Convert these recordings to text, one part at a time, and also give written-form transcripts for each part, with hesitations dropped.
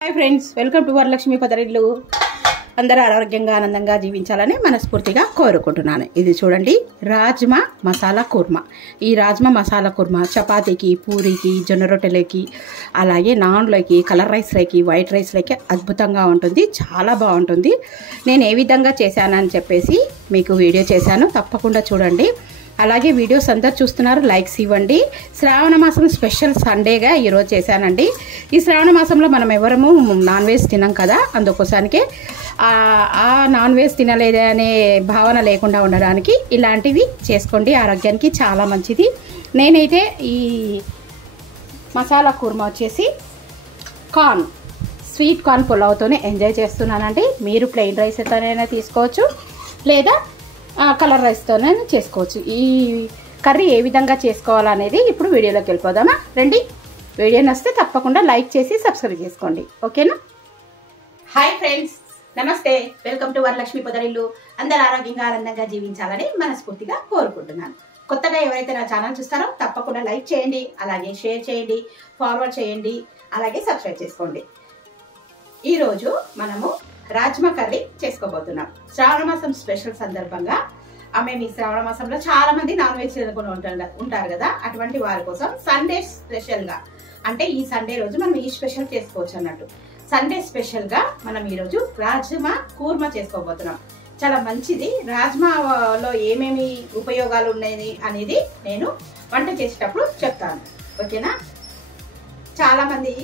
Hi friends, welcome to Varalakshmi Podarillu. అందరూ ఆరోగ్యంగా ఆనందంగా జీవించాలని మనస్ఫూర్తిగా కోరుకుంటున్నాను. ఇది చూడండి, రాజ్మా మసాలా కుర్మా. ఈ రాజ్మా మసాలా కుర్మా చపాతీకి, పూరీకి, జొన్న రొట్టెలకి, అలాగే నాన్లోకి, కలర్ రైస్లోకి, వైట్ రైస్లోకి అద్భుతంగా ఉంటుంది. చాలా బాగుంటుంది. నేను ఏ విధంగా చేశానని చెప్పేసి మీకు వీడియో చేశాను, తప్పకుండా చూడండి. అలాగే వీడియోస్ అందరు చూస్తున్నారు, లైక్స్ ఇవ్వండి. శ్రావణ మాసం స్పెషల్ సండేగా ఈరోజు చేశానండి. ఈ శ్రావణ మాసంలో మనం ఎవరము నాన్ వెజ్ తినం కదా, అందుకోసానికే ఆ నాన్ వెజ్ తినలేదే అనే భావన లేకుండా ఉండడానికి ఇలాంటివి చేసుకోండి. ఆరోగ్యానికి చాలా మంచిది. నేనైతే ఈ మసాలా కుర్మా వచ్చేసి స్వీట్ కార్న్ పులావ్తోనే ఎంజాయ్ చేస్తున్నానండి. మీరు ప్లెయిన్ రైస్ అయితేనైనా తీసుకోవచ్చు, లేదా కలర్ రైస్తోనే చేసుకోవచ్చు. ఈ కర్రీ ఏ విధంగా చేసుకోవాలనేది ఇప్పుడు వీడియోలోకి వెళ్ళిపోదామా రండి. వీడియో నచ్చితే తప్పకుండా లైక్ చేసి సబ్స్క్రైబ్ చేసుకోండి, ఓకేనా? హాయ్ ఫ్రెండ్స్, నమస్తే. Welcome to Varalakshmi Podarillu. అందరు ఆరోగ్యంగా ఆనందంగా జీవించాలని మనస్ఫూర్తిగా కోరుకుంటున్నాను. కొత్తగా ఎవరైతే నా ఛానల్ చూస్తారో తప్పకుండా లైక్ చేయండి, అలాగే షేర్ చేయండి, ఫార్వర్డ్ చేయండి, అలాగే సబ్స్క్రైబ్ చేసుకోండి. ఈరోజు మనము రాజ్మా కర్రీ చేసుకోబోతున్నాం. శ్రావణ మాసం స్పెషల్ సందర్భంగా మేము ఈ శ్రావణ మాసంలో చాలా మంది నాన్ వెజ్ తినకుండా ఉంటారు కదా, అటువంటి వారి కోసం సండే స్పెషల్ గా, అంటే ఈ సండే రోజు మనం ఈ స్పెషల్ చేసుకోవచ్చు అన్నట్టు. సండే స్పెషల్ గా మనం ఈరోజు రాజ్మా కూర్మా చేసుకోబోతున్నాం. చాలా మంచిది. రాజ్మాలో ఏమేమి ఉపయోగాలు ఉన్నాయి అనేది నేను వంట చేసేటప్పుడు చెప్తాను, ఓకేనా? చాలా మంది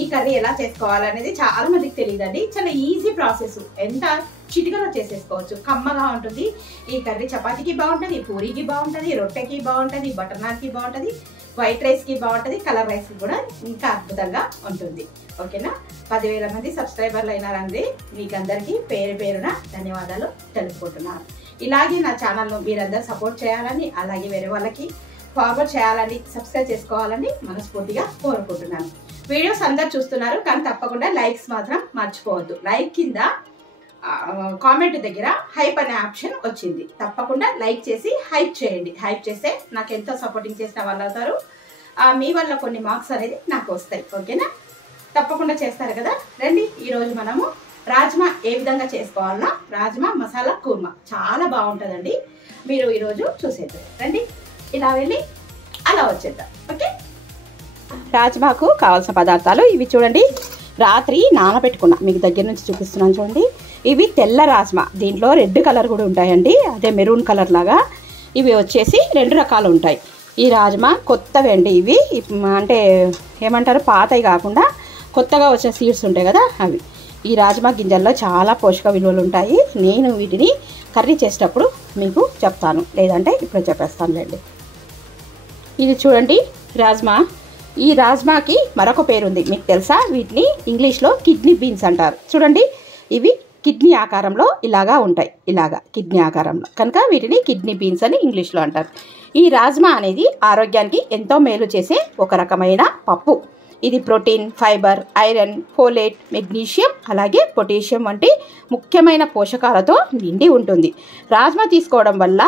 ఈ కర్రీ ఎలా చేసుకోవాలనేది చాలా మందికి తెలియదండి. చాలా ఈజీ ప్రాసెస్, ఎంత చిటికలో చేసేసుకోవచ్చు. కమ్మగా ఉంటుంది ఈ కర్రీ. చపాతీకి బాగుంటుంది, పూరీకి బాగుంటుంది, రొట్టెకి బాగుంటుంది, బటర్ నాన్కి బాగుంటుంది, వైట్ రైస్కి బాగుంటుంది, కలర్ రైస్కి కూడా ఇంకా అద్భుతంగా ఉంటుంది, ఓకేనా? 10,000 మంది సబ్స్క్రైబర్లు అయినారండి. మీకు అందరికీ పేరు పేరున ధన్యవాదాలు తెలుపుకుంటున్నాను. ఇలాగే నా ఛానల్ను మీరందరూ సపోర్ట్ చేయాలని, అలాగే వేరే వాళ్ళకి ఫార్వర్డ్ చేయాలని, సబ్స్క్రైబ్ చేసుకోవాలని మనస్ఫూర్తిగా కోరుకుంటున్నాను. వీడియోస్ అందరు చూస్తున్నారు, కానీ తప్పకుండా లైక్స్ మాత్రం మర్చిపోవద్దు. లైక్ కింద కామెంట్ దగ్గర హైప్ అనే ఆప్షన్ వచ్చింది, తప్పకుండా లైక్ చేసి హైప్ చేయండి. హైప్ చేస్తే నాకు ఎంతో సపోర్టింగ్ చేసిన వాళ్ళు అవుతారు. మీ వల్ల కొన్ని మార్క్స్ అనేది నాకు వస్తాయి, ఓకేనా? తప్పకుండా చేస్తారు కదా. రండి, ఈరోజు మనము రాజ్మా ఏ విధంగా చేసుకోవాలన్నా రాజ్మా మసాలా కుర్మా చాలా బాగుంటుందండి. మీరు ఈరోజు చూసేద్దాం రండి. ఇలా వెళ్ళి అలా వచ్చేద్దాం, ఓకే? రాజ్మాకు కావాల్సిన పదార్థాలు ఇవి చూడండి. రాత్రి నానబెట్టుకున్నా, మీకు దగ్గర నుంచి చూపిస్తున్నాను చూడండి. ఇవి తెల్ల రాజ్మా, దీంట్లో రెడ్ కలర్ కూడా ఉంటాయండి, అదే మెరూన్ కలర్ లాగా. ఇవి వచ్చేసి 2 రకాలు ఉంటాయి. ఈ రాజ్మా కొత్తవి అండి. ఇవి అంటే ఏమంటారు, పాతవి కాకుండా కొత్తగా వచ్చిన సీడ్స్ ఉంటాయి కదా, అవి. ఈ రాజ్మా గింజల్లో చాలా పోషక విలువలు ఉంటాయి. నేను వీటిని కర్రీ చేసేటప్పుడు మీకు చెప్తాను, లేదంటే ఇప్పుడు చెప్పేస్తానులేండి. ఇది చూడండి రాజ్మా. ఈ రాజ్మాకి మరొక పేరుంది, మీకు తెలుసా? వీటిని ఇంగ్లీష్లో కిడ్నీ బీన్స్ అంటారు. చూడండి, ఇవి కిడ్నీ ఆకారంలో ఇలాగా ఉంటాయి, ఇలాగా కిడ్నీ ఆకారంలో, కనుక వీటిని కిడ్నీ బీన్స్ అని ఇంగ్లీష్లో అంటారు. ఈ రాజ్మా అనేది ఆరోగ్యానికి ఎంతో మేలు చేసే ఒక రకమైన పప్పు. ఇది protein, fibre, iron, folate, magnesium, అలాగే పొటాషియం వంటి ముఖ్యమైన పోషకాలతో నిండి ఉంటుంది. రాజ్మా తీసుకోవడం వల్ల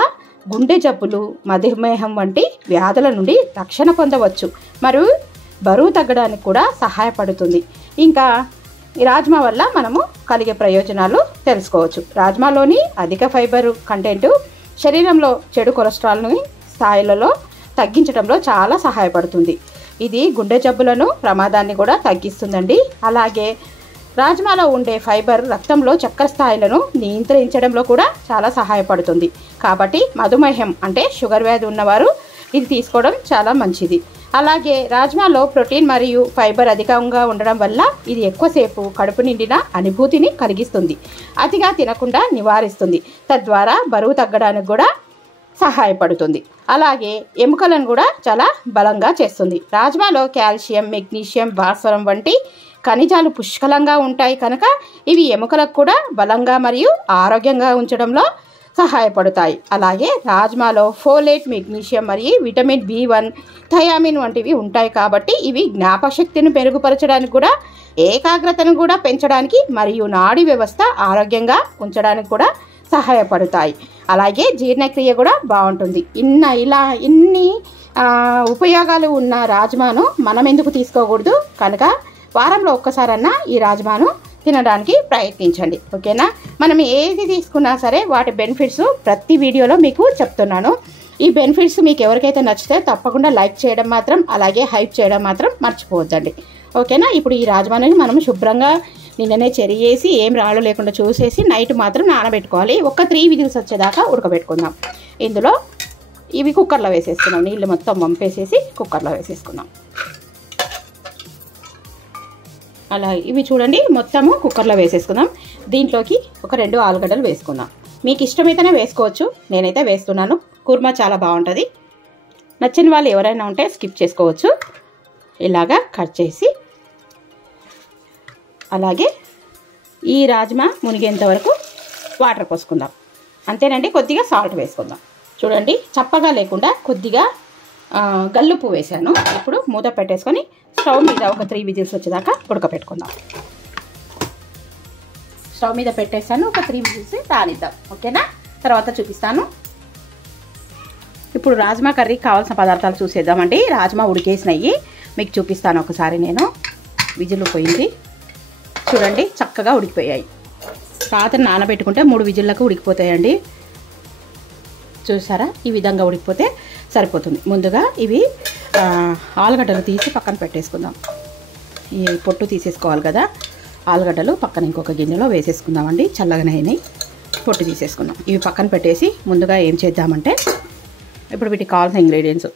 గుండె జబ్బులు, మధుమేహం వంటి వ్యాధుల నుండి రక్షణ పొందవచ్చు, మరియు బరువు తగ్గడానికి కూడా సహాయపడుతుంది. ఇంకా ఈ రాజ్మా వల్ల మనము కలిగే ప్రయోజనాలు తెలుసుకోవచ్చు. రాజ్మాలోని అధిక ఫైబర్ కంటెంట్ శరీరంలో చెడు కొలెస్ట్రాల్ని స్థాయిలలో తగ్గించడంలో చాలా సహాయపడుతుంది. ఇది గుండె జబ్బులను ప్రమాదాన్ని కూడా తగ్గిస్తుందండి. అలాగే రాజ్మాలో ఉండే ఫైబర్ రక్తంలో చక్కెర స్థాయిలను నియంత్రించడంలో కూడా చాలా సహాయపడుతుంది. కాబట్టి మధుమేహం అంటే షుగర్ వ్యాధి ఉన్నవారు ఇది తీసుకోవడం చాలా మంచిది. అలాగే రాజ్మాలో ప్రోటీన్ మరియు ఫైబర్ అధికంగా ఉండడం వల్ల ఇది ఎక్కువసేపు కడుపు నిండిన అనుభూతిని కలిగిస్తుంది. అతిగా తినకుండా నివారిస్తుంది, తద్వారా బరువు తగ్గడానికి కూడా సహాయపడుతుంది. అలాగే ఎముకలను కూడా చాలా బలంగా చేస్తుంది. రాజ్మాలో కాల్షియం, మెగ్నీషియం, భాస్వరం వంటి ఖనిజాలు పుష్కలంగా ఉంటాయి, కనుక ఇవి ఎముకలకు కూడా బలంగా మరియు ఆరోగ్యంగా ఉంచడంలో సహాయపడతాయి. అలాగే రాజ్మాలో ఫోలేట్, మెగ్నీషియం మరియు విటమిన్ B1, థయామిన్ వంటివి ఉంటాయి, కాబట్టి ఇవి జ్ఞాపకశక్తిని మెరుగుపరచడానికి కూడా, ఏకాగ్రతను కూడా పెంచడానికి మరియు నాడీ వ్యవస్థ ఆరోగ్యంగా ఉంచడానికి కూడా సహాయపడతాయి. అలాగే జీర్ణక్రియ కూడా బాగుంటుంది. ఇన్ని ఉపయోగాలు ఉన్న రాజ్మాను మనం ఎందుకు తీసుకోకూడదు? కనుక వారంలో ఒక్కసారన్నా ఈ రాజ్మాను తినడానికి ప్రయత్నించండి. ఓకేనా? మనం ఏది తీసుకున్నా సరే వాటి బెనిఫిట్స్ ప్రతి వీడియోలో మీకు చెప్తున్నాను. ఈ బెనిఫిట్స్ మీకు ఎవరికైతే నచ్చితే తప్పకుండా లైక్ చేయడం మాత్రం, అలాగే హైప్ చేయడం మాత్రం మర్చిపోవద్దండి. ఓకేనా? ఇప్పుడు ఈ రాజ్మాని మనం శుభ్రంగా నిన్ననే చెరిగేసి ఏం రాళ్ళు లేకుండా చూసేసి నైట్ మాత్రం నానబెట్టుకోవాలి. ఒక 3 విజిల్స్ వచ్చేదాకా ఉడకబెట్టుకుందాం. ఇందులో ఇవి కుక్కర్లో వేసేసుకున్నాం. నీళ్ళు మొత్తం వంపేసేసి కుక్కర్లో వేసేసుకున్నాం. అలా ఇవి చూడండి మొత్తము కుక్కర్లో వేసేసుకుందాం. దీంట్లోకి ఒక 2 ఆలుగడ్డలు వేసుకుందాం. మీకు ఇష్టమైతేనే వేసుకోవచ్చు, నేనైతే వేస్తున్నాను. కుర్మా చాలా బాగుంటుంది. నచ్చిన వాళ్ళు ఎవరైనా ఉంటే స్కిప్ చేసుకోవచ్చు. ఇలాగా కట్ చేసి అలాగే ఈ రాజ్మా మునిగేంత వరకు వాటర్ పోసుకుందాం. అంతేనండి. కొద్దిగా సాల్ట్ వేసుకుందాం. చూడండి చప్పగా లేకుండా కొద్దిగా గల్లుప్పు వేసాను. ఇప్పుడు మూత పెట్టేసుకొని స్టవ్ మీద ఒక 3 విజిల్స్ వచ్చేదాకా ఉడకపెట్టుకుందాం. స్టవ్ మీద పెట్టేసాను. ఒక 3 విజిల్స్ రానిద్దాం. ఓకేనా? తర్వాత చూపిస్తాను. ఇప్పుడు రాజ్మా కర్రీకి కావాల్సిన పదార్థాలు చూసేద్దామండి. రాజ్మా ఉడికేసినవి మీకు చూపిస్తాను ఒకసారి. నేను విజిల్ పోయింది చూడండి, చక్కగా ఉడికిపోయాయి. రాత్రి నానబెట్టుకుంటే 3 విజిల్లకు ఉడికిపోతాయండి. చూసారా? ఈ విధంగా ఉడికిపోతే సరిపోతుంది. ముందుగా ఇవి ఆలుగడ్డలు తీసి పక్కన పెట్టేసుకుందాం. ఈ పొట్టు తీసేసుకోవాలి కదా. ఆలుగడ్డలు పక్కన ఇంకొక గిన్నెలో వేసేసుకుందామండి. చల్లగానే అయినాయి. పొట్టు తీసేసుకుందాం. ఇవి పక్కన పెట్టేసి ముందుగా ఏం చేద్దామంటే ఇప్పుడు వీటికి కావాల్సిన ఇంగ్రీడియంట్స్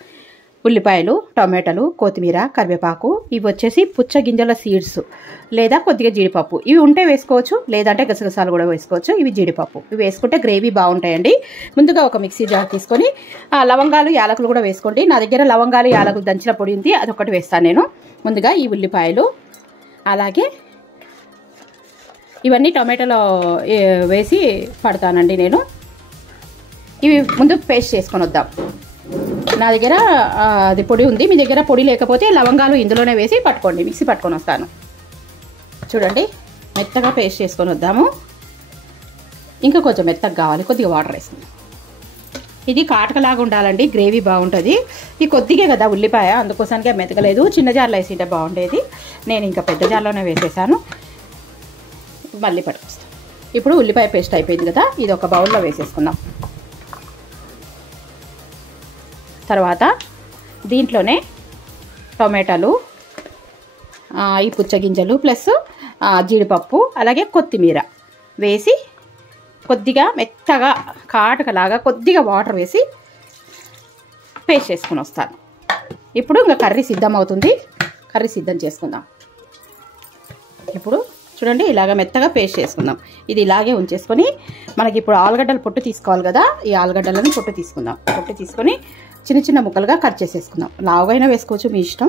ఉల్లిపాయలు, టొమాటోలు, కొత్తిమీర, కరివేపాకు. ఇవి వచ్చేసి పుచ్చగింజల సీడ్స్ లేదా కొద్దిగా జీడిపప్పు. ఇవి ఉంటే వేసుకోవచ్చు, లేదంటే గసగసాలు కూడా వేసుకోవచ్చు. ఇవి జీడిపప్పు. ఇవి వేసుకుంటే గ్రేవీ బాగుంటాయండి. ముందుగా ఒక మిక్సీ జార్ తీసుకొని లవంగాలు, యాలకులు కూడా వేసుకోండి. నా దగ్గర లవంగాలు, యాలకులు దంచిన పొడి ఉంది, అదొకటి వేస్తాను నేను. ముందుగా ఈ ఉల్లిపాయలు, అలాగే ఇవన్నీ టొమాటోలో వేసి పడతానండి నేను. ఇవి ముందు పేస్ట్ చేసుకొని వద్దాం. నా దగ్గర అది పొడి ఉంది. మీ దగ్గర పొడి లేకపోతే లవంగాలు ఇందులోనే వేసి పట్టుకోండి. మిక్సీ పట్టుకొని వస్తాను. చూడండి మెత్తగా పేస్ట్ చేసుకొని వద్దాము. ఇంకా కొంచెం మెత్తగా కావాలి. కొద్దిగా వాటర్ వేసుకుందాం. ఇది కాటకలాగా ఉండాలండి, గ్రేవీ బాగుంటుంది. ఇది కొద్దిగా కదా ఉల్లిపాయ, అందుకోసానికే మెతకలేదు. చిన్న జార్లో వేసింటే బాగుండేది. నేను ఇంకా పెద్ద జార్లోనే వేసేసాను. మళ్ళీ పట్టుకొస్తాను. ఇప్పుడు ఉల్లిపాయ పేస్ట్ అయిపోయింది కదా, ఇది ఒక బౌల్లో వేసేసుకుందాం. తర్వాత దీంట్లోనే టొమాటోలు, ఈ పుచ్చగింజలు ప్లస్ జీడిపప్పు, అలాగే కొత్తిమీర వేసి కొద్దిగా మెత్తగా కాటకలాగా కొద్దిగా వాటర్ వేసి పేస్ట్ చేసుకుని వస్తాను. ఇప్పుడు ఇంకా కర్రీ సిద్ధం అవుతుంది. కర్రీ సిద్ధం చేసుకుందాం. ఇప్పుడు చూడండి ఇలాగ మెత్తగా పేస్ట్ చేసుకుందాం. ఇది ఇలాగే ఉంచేసుకొని మనకి ఇప్పుడు ఆలుగడ్డలు పొట్టు తీసుకోవాలి కదా. ఈ ఆలుగడ్డలను పొట్టు తీసుకుందాం. పొట్టు తీసుకొని చిన్న చిన్న ముక్కలుగా కట్ చేసేసుకుందాం. లావుగైనా వేసుకోవచ్చు, మీ ఇష్టం.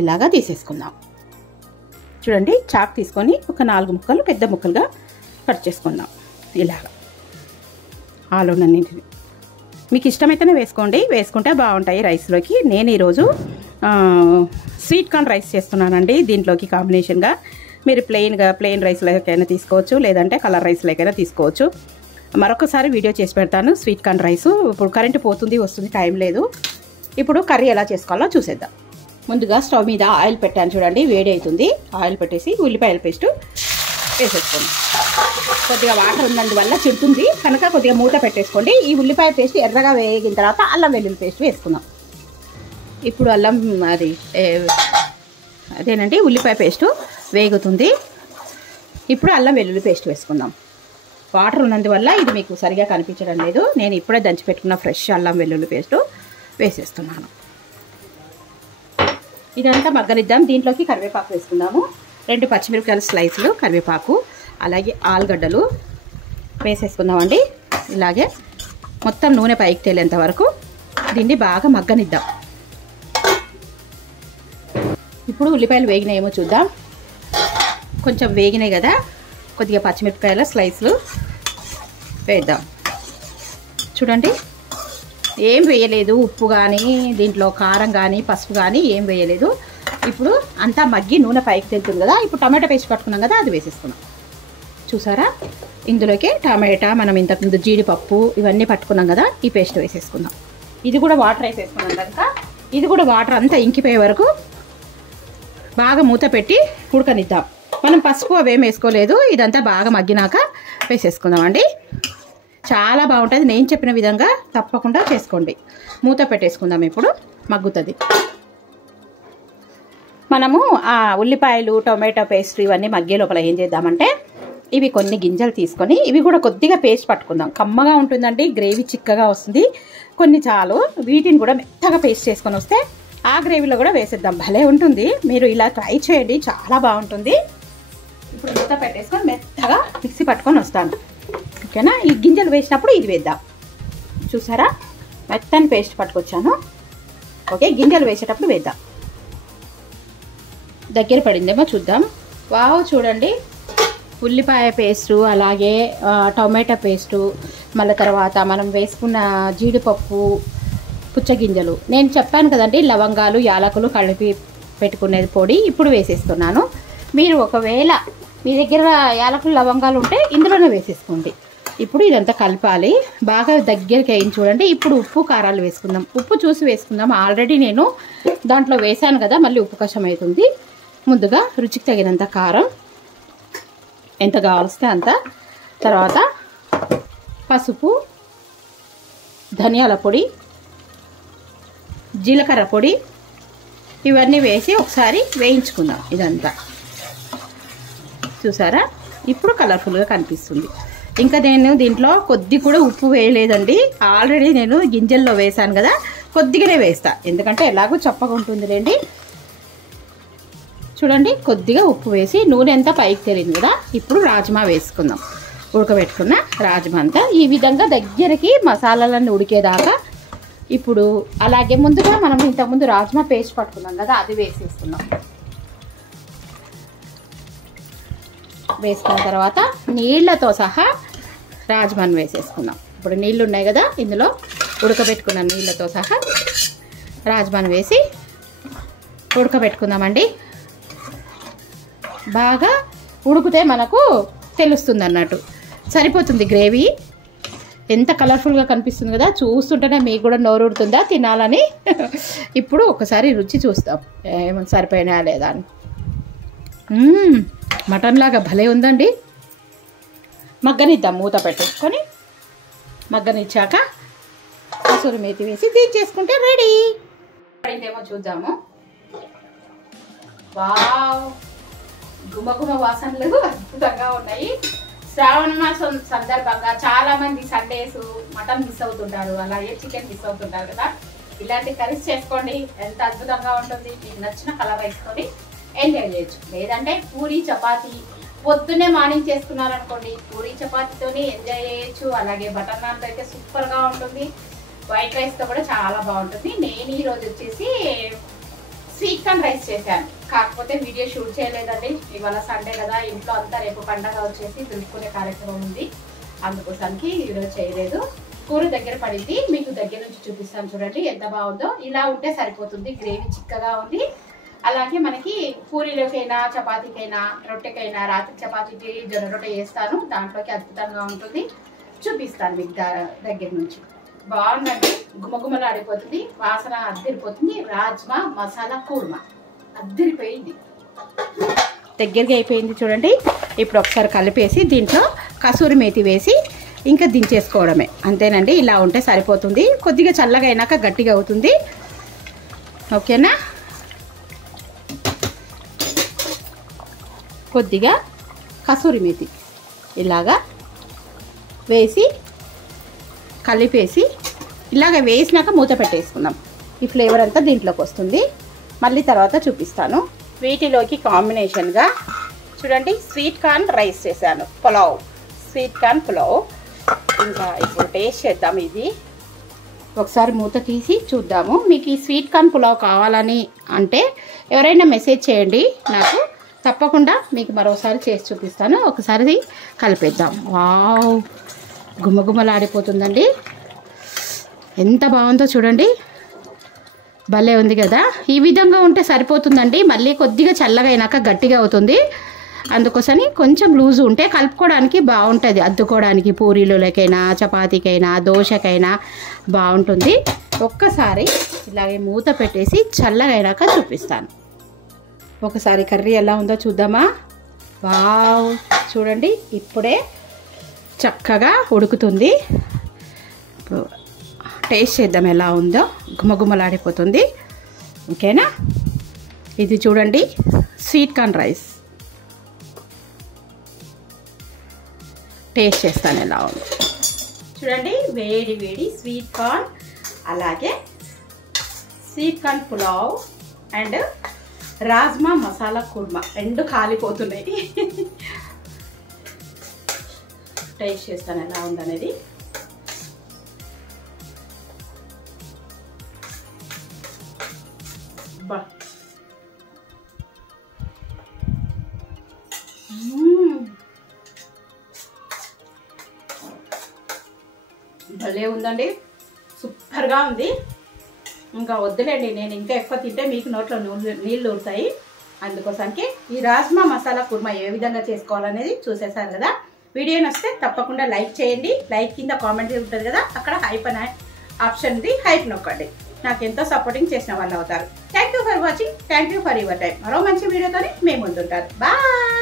ఇలాగా తీసేసుకుందాం. చూడండి చాక్ తీసుకొని ఒక 4 ముక్కలు పెద్ద ముక్కలుగా కట్ చేసుకుందాం. ఇలాగా ఆలుగడ్డలన్నింటినీ మీకు ఇష్టమైతేనే వేసుకోండి, వేసుకుంటే బాగుంటాయి రైస్లోకి. నేను ఈరోజు స్వీట్ కార్న్ రైస్ చేస్తున్నానండి. దీంట్లోకి కాంబినేషన్గా మీరు ప్లెయిన్ రైస్లోకైనా తీసుకోవచ్చు, లేదంటే కలర్ రైస్లోకైనా తీసుకోవచ్చు. మరొకసారి వీడియో చేసి పెడతాను స్వీట్ కార్న్ రైసు. ఇప్పుడు కరెంటు పోతుంది వస్తుంది, టైం లేదు. ఇప్పుడు కర్రీ ఎలా చేసుకోవాలో చూసేద్దాం. ముందుగా స్టవ్ మీద ఆయిల్ పెట్టాను చూడండి, వేడి అవుతుంది. ఆయిల్ పెట్టేసి ఉల్లిపాయల పేస్ట్ వేసేసుకోండి. కొద్దిగా వాటర్ ఉన్నందువల్ల చిడుతుంది కనుక కొద్దిగా మూత పెట్టేసుకోండి. ఈ ఉల్లిపాయ పేస్ట్ ఎర్రగా వేగిన తర్వాత అల్లం వెల్లుల్లి పేస్ట్ వేసుకుందాం. ఇప్పుడు అదేనండి ఉల్లిపాయ పేస్టు వేగుతుంది. ఇప్పుడు అల్లం వెల్లుల్లి పేస్ట్ వేసుకుందాం. వాటర్ ఉన్నందువల్ల ఇది మీకు సరిగా కనిపించడం లేదు. నేను ఇప్పుడే దంచి పెట్టుకున్న ఫ్రెష్ అల్లం వెల్లుల్లి పేస్టు వేసేస్తున్నాను. ఇదంతా మగ్గనిద్దాం. దీంట్లోకి కరివేపాకు వేసుకుందాము. 2 పచ్చిమిరపకాయల స్లైసులు కరివేపాకు, అలాగే ఆలుగడ్డలు వేసేసుకుందామండి. ఇలాగే మొత్తం నూనె పైకి తేలేంత వరకు దీన్ని బాగా మగ్గనిద్దాం. ఇప్పుడు ఉల్లిపాయలు వేగినాయేమో చూద్దాం. కొంచెం వేగినాయి కదా, కొద్దిగా పచ్చిమిరపకాయల స్లైస్లు వేద్దాం. చూడండి ఏం వేయలేదు, ఉప్పు కానీ దీంట్లో కారం కానీ పసుపు కానీ ఏం వేయలేదు. ఇప్పుడు అంతా మగ్గి నూనె పైకి తెలుతుంది కదా. ఇప్పుడు టమాటా పేస్ట్ పట్టుకున్నాం కదా, అది వేసేసుకున్నాం. చూసారా? ఇందులోకి టమాటా, మనం ఇంతకుముందు జీడిపప్పు ఇవన్నీ పట్టుకున్నాం కదా, ఈ పేస్ట్ వేసేసుకుందాం. ఇది కూడా వాటర్ వేసేసుకున్నాం కనుక ఇది కూడా వాటర్ అంతా ఇంకిపోయే వరకు బాగా మూత పెట్టి ఉడకనిద్దాం. మనం పసుపు అవేం వేసుకోలేదు. ఇదంతా బాగా మగ్గినాక వేసేసుకుందామండి. చాలా బాగుంటుంది. నేను చెప్పిన విధంగా తప్పకుండా చేసుకోండి. మూత పెట్టేసుకుందాం. ఇప్పుడు మగ్గుతుంది. మనము ఆ ఉల్లిపాయలు, టొమాటో పేస్ట్ ఇవన్నీ మగ్గే లోపల ఏం చేద్దామంటే ఇవి కొన్ని గింజలు తీసుకొని ఇవి కూడా కొద్దిగా పేస్ట్ పట్టుకుందాం. కమ్మగా ఉంటుందండి, గ్రేవీ చిక్కగా వస్తుంది. కొన్ని చాలు. వీటిని కూడా మెత్తగా పేస్ట్ చేసుకొని వస్తే ఆ గ్రేవీలో కూడా వేసేద్దాం. భలే ఉంటుంది. మీరు ఇలా ట్రై చేయండి, చాలా బాగుంటుంది. ఇప్పుడు మూత పెట్టేసుకొని మెత్తగా మిక్సీ పట్టుకొని వస్తాను. ఓకేనా? ఈ గింజలు వేసినప్పుడు ఇది వేద్దాం. చూసారా, మెత్తని పేస్ట్ పట్టుకొచ్చాను. ఓకే, గింజలు వేసేటప్పుడు వేద్దాం. దగ్గర పడిందేమో చూద్దాం. వావ్, చూడండి, ఉల్లిపాయ పేస్టు, అలాగే టొమాటో పేస్టు, మళ్ళీ తర్వాత మనం వేసుకున్న జీడిపప్పు, పుచ్చగింజలు, నేను చెప్పాను కదండి, లవంగాలు, యాలకులు కలిపి పెట్టుకునేది పొడి ఇప్పుడు వేసేస్తున్నాను. మీరు ఒకవేళ మీ దగ్గర యాలకులు, లవంగాలు ఉంటే ఇందులోనే వేసేసుకోండి. ఇప్పుడు ఇదంతా కలపాలి. బాగా దగ్గరికి అయింది చూడండి. ఇప్పుడు ఉప్పు, కారాలు వేసుకుందాం. ఉప్పు చూసి వేసుకుందాం. ఆల్రెడీ నేను దాంట్లో వేసాను కదా, మళ్ళీ ఉప్పు కషం అవుతుంది. ముందుగా రుచికి తగినంత కారం, ఎంత కావాల్స్తే అంత. తర్వాత పసుపు, ధనియాల పొడి, జీలకర్ర పొడి, ఇవన్నీ వేసి ఒకసారి వేయించుకుందాం. ఇదంతా చూసారా, ఇప్పుడు కలర్ఫుల్గా కనిపిస్తుంది. ఇంకా నేను దీంట్లో కొద్ది కూడా ఉప్పు వేయలేదండి. ఆల్రెడీ నేను గింజల్లో వేసాను కదా, కొద్దిగానే వేస్తా, ఎందుకంటే ఎలాగో చప్పగా ఉంటుంది రండి. చూడండి, కొద్దిగా ఉప్పు వేసి నూనె అంతా పైకి తెలియదు కదా. ఇప్పుడు రాజ్మా వేసుకుందాం. ఉడకబెట్టుకున్న రాజ్మా అంతా ఈ విధంగా దగ్గరికి మసాలాలన్నీ ఉడికేదాకా. ఇప్పుడు అలాగే ముందుగా మనం ఇంతకుముందు రాజ్మా పేస్ట్ పట్టుకున్నాం కదా, అది వేసేస్తున్నాం. వేసుకున్న తర్వాత నీళ్లతో సహా రాజ్మాను వేసేసుకుందాం. ఇప్పుడు నీళ్ళు ఉన్నాయి కదా, ఇందులో ఉడకబెట్టుకున్న నీళ్ళతో సహా రాజ్మాను వేసి ఉడకబెట్టుకుందామండి. బాగా ఉడికితే మనకు తెలుస్తుంది అన్నట్టు, సరిపోతుంది గ్రేవీ. ఎంత కలర్ఫుల్గా కనిపిస్తుంది కదా, చూస్తుంటేనే మీకు కూడా నోరు ఊరుతుందా తినాలని. ఇప్పుడు ఒకసారి రుచి చూస్తాం ఏమైనా సరిపోయినా లేదా అని. మటన్ లాగా భలే ఉందండి. మగ్గనిద్దాం. మూత పెట్టేసుకొని మగ్గనిచ్చాక కసూరి మేతి వేసి దించేసుకుంటే రెడీ. పడిందేమో చూద్దాము. వావ్, గుమగుమ వాసనలు అద్భుతంగా ఉన్నాయి. శ్రావణ మాసం సందర్భంగా చాలా మంది సండేస్ మటన్ మిస్ అవుతుంటారు, అలాగే చికెన్ మిస్ అవుతుంటారు కదా. ఇలాంటి కర్రీస్ చేసుకోండి, ఎంత అద్భుతంగా ఉంటుంది. మీకు నచ్చిన కలర్ వేసుకొని ఎంజాయ్ చేయొచ్చు. లేదంటే పూరి చపాతీ పొద్దున్నే మార్నింగ్ చేసుకున్నారనుకోండి, పూరి చపాతీతోని ఎంజాయ్ చేయొచ్చు. అలాగే బటర్ నాన్తో అయితే సూపర్గా ఉంటుంది. వైట్ రైస్తో కూడా చాలా బాగుంటుంది. నేను ఈరోజు వచ్చేసి స్వీట్ కార్న్ రైస్ చేశాను, కాకపోతే వీడియో షూట్ చేయలేదండి. ఇవాళ సండే కదా, ఇంట్లో అంతా రేపు పండగ వచ్చేసి దులుపుకునే కార్యక్రమం ఉంది, అందుకోసానికి ఈరోజు చేయలేదు. కూర దగ్గర పడింది, మీకు దగ్గర నుంచి చూపిస్తాను చూడండి ఎంత బాగుందో. ఇలా ఉంటే సరిపోతుంది. గ్రేవీ చిక్కగా ఉంది. అలాగే మనకి పూరీలోకైనా, చపాతీకైనా, రొట్టెకైనా, రాత్రి చపాతీకి జొన్న రొట్టె చేస్తాను, దాంట్లోకి అద్భుతంగా ఉంటుంది. చూపిస్తాను మీకు దగ్గర నుంచి. బాగుందండి, గుమగుమలు ఆడిపోతుంది, వాసన అద్దరిపోతుంది. రాజ్మా మసాలా కూర్మా అద్దరిపోయింది, దగ్గరగా అయిపోయింది చూడండి. ఇప్పుడు ఒకసారి కలిపేసి దీంట్లో కసూరి మేతి వేసి ఇంకా దించేసుకోవడమే, అంతేనండి. ఇలా ఉంటే సరిపోతుంది. కొద్దిగా చల్లగా అయినాక గట్టిగా అవుతుంది. ఓకేనా? కొద్దిగా కసూరి మేతి ఇలాగా వేసి కలిపేసి ఇలాగ వేసినాక మూత పెట్టేసుకుందాం. ఈ ఫ్లేవర్ అంతా దీంట్లోకి వస్తుంది. మళ్ళీ తర్వాత చూపిస్తాను. వీటిలోకి కాంబినేషన్గా చూడండి స్వీట్ కార్న్ రైస్ చేశాను, పులావ్, స్వీట్ కార్న్ పులావ్. ఇంకా ఇప్పుడు టేస్ట్ చేద్దాం. ఇది ఒకసారి మూత తీసి చూద్దాము. మీకు ఈ స్వీట్ కార్న్ పులావ్ కావాలని అంటే ఎవరైనా మెసేజ్ చేయండి నాకు, తప్పకుండా మీకు మరోసారి చేసి చూపిస్తాను. ఒకసారి కలిపేద్దాం. వావ్, గుమగుమలాడిపోతుందండి. ఎంత బాగుందో చూడండి, భలే ఉంది కదా. ఈ విధంగా ఉంటే సరిపోతుందండి. మళ్ళీ కొద్దిగా చల్లగా అయినాక గట్టిగా అవుతుంది, అందుకోసని కొంచెం లూజు ఉంటే కలుపుకోవడానికి బాగుంటుంది. అద్దుకోవడానికి పూరీలకైనా, చపాతీకైనా, దోశకైనా బాగుంటుంది. ఒక్కసారి ఇలాగే మూత పెట్టేసి చల్లగా అయినాక చూపిస్తాను. ఒకసారి కర్రీ ఎలా ఉందో చూద్దామా. వావ్, చూడండి ఇప్పుడే చక్కగా ఉడుకుతుంది. ఇప్పుడు టేస్ట్ చేద్దాం ఎలా ఉందో. గుమగుమలాడిపోతుంది. ఓకేనా. ఇది చూడండి స్వీట్ కార్న్ రైస్. టేస్ట్ చేస్తాను ఎలా ఉందో. చూడండి వేడి వేడి స్వీట్ కార్న్, అలాగే sweet corn pulao and rajma masala kurma రెండు కాలిపోతున్నాయి. టేస్ట్ చేస్తాను ఎలా ఉందనేది. భలే ఉందండి, సూపర్గా ఉంది. ఇంకా వద్దులేండి, నేను ఇంకా ఎక్కువ తింటే మీకు నోట్లో నీళ్ళు ఊరుతాయి. అందుకోసానికి ఈ రాజ్మా మసాలా కుర్మా ఏ విధంగా చేసుకోవాలనేది చూసేసారు కదా. వీడియో నచ్చితే తప్పకుండా లైక్ చేయండి. లైక్ కింద కామెంట్ ఉంటుంది కదా, అక్కడ హైప్ అనే ఆప్షన్ ఉంది, హైప్ నొక్కండి. నాకు ఎంతో సపోర్టింగ్ చేసిన వాళ్ళు అవుతారు. Thank you for watching. Thank you for your time. మరో మంచి వీడియోతో మేము ముందుంటారు. బాయ్.